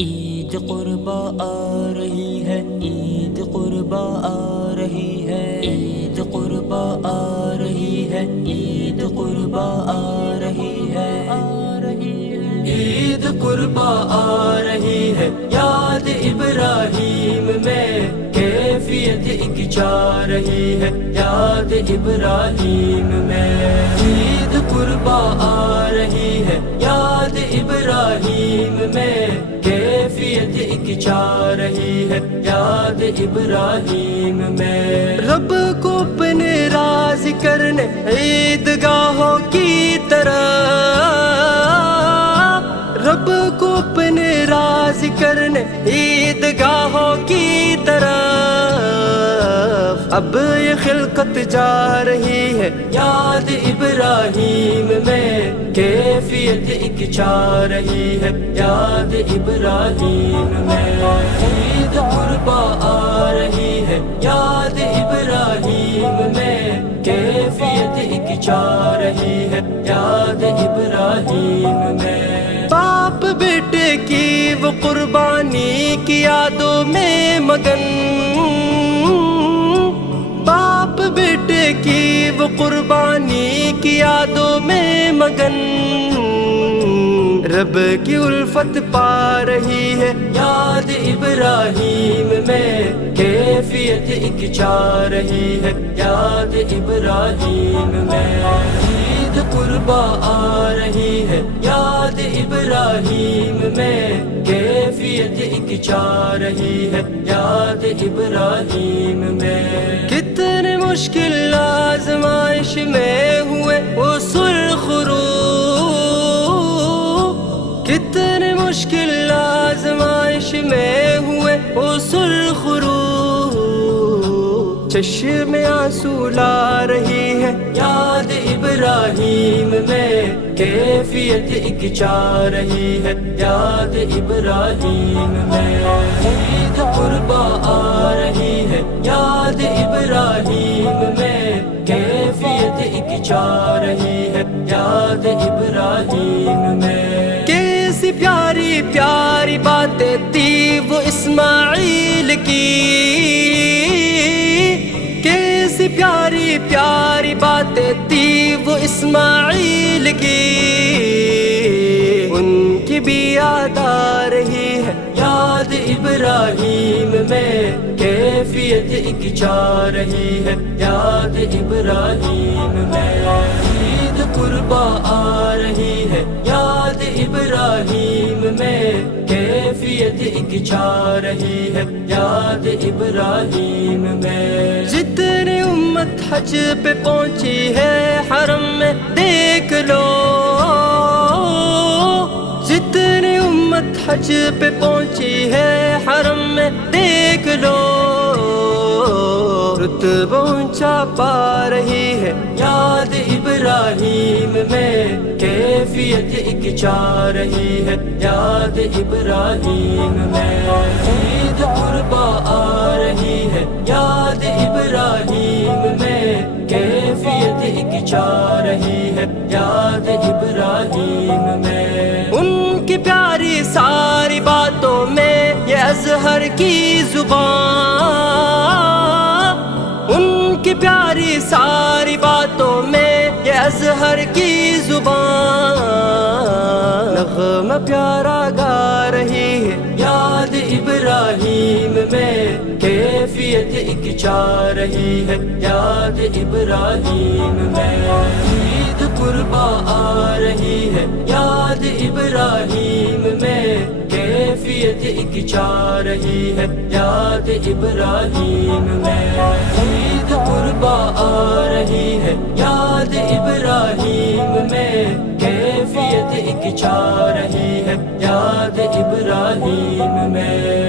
عید قربا آ رہی ہے، عید قربا آ رہی ہے، عید قربا آ رہی ہے، عید قربا آ رہی ہے، عید قربا آ رہی ہے، یاد ابراہیم میں کیفیت ایک جا رہی ہے، یاد ابراہیم میں عید قربا آ رہی ہے، یاد ابراہیم میں کیفیت ایک جا رہی ہے، یاد ابراہیم میں رب کو اپنے راضی کرنے عیدگاہوں کی طرح، رب کو اپنے راضی کرنے عیدگاہوں کی طرف اب یہ خلقت جا رہی ہے، یاد ابراہیم میں کیفیت ایک جا رہی ہے، یاد ابراہیم میں عید قربا آ رہی ہے، یاد ابراہیم میں کیفیت ایک جا رہی ہے، یاد ابراہیم میں باپ بیٹے کی وہ قربانی کی یادوں میں مگن، باپ بیٹے کی وہ قربانی کی یادوں میں مگن، رب کی الفت پا رہی ہے، یاد ابراہیم میں کیفیت ایک جا رہی ہے، یاد ابراہیم میں عید قربا آ رہی ہے، یاد ابراہیم میں کیفیت ایک جا رہی ہے، یاد ابراہیم میں کتنے مشکل آزمائش میں ہوئے وہ سرخ رو، کتنے مشکل آزمائش میں ہوئے وہ سرخ رو، چشم آنسو لا رہی ہے، یاد ابراہیم میں کیفیت ایک جا رہی ہے، یاد ابراہیم میں عید قربا آ رہی ہے، یاد ابراہیم میں کیفیت ایک جا رہی ہے، یاد ابراہیم میں کیسی پیاری پیاری باتیں تھی وہ اسماعیل کی، کیسی پیاری پیاری باتیں تھی وہ اسماعیل کی، ان کی بھی یاد آ رہی ہے، یاد ابراہیم میں کیفیت ایک جا رہی ہے، یاد ابراہیم میں عید قربا آ رہی ہے، یاد ابراہیم میں کیفیت ایک جا رہی ہے، یاد ابراہیم میں جتنی امت حج پہ پہنچی ہے حرم میں دیکھ لو، جتنی امت حج پہ پہنچی ہے حرم میں دیکھ لو، رتبہ اونچا پا رہی ہے، یاد ابراہیم میں کیفیت ایک جا رہی ہے، یاد ابراہیم میں عید قربا آ رہی ہے، یاد ابراہیم میں کیفیت ایک جا رہی ہے، یاد ابراہیم میں ان کی پیاری ساری باتوں میں یہ اظہر کی زبان، ان کی پیاری ساری باتوں میں یہ اظہر کی زبان، نغمہ پیارا گا رہی ہے، یاد ابراہیم میں کیفیت ایک جا رہی ہے، یاد ابراہیم میں عید قربا آ رہی ہے، یاد ابراہیم میں کیفیت ایک جا رہی ہے، یاد ابراہیم میں عید قربا آ رہی ہے، یاد ابراہیم میں کیفیت ایک جا رہی ہے، یاد ابراہیم میں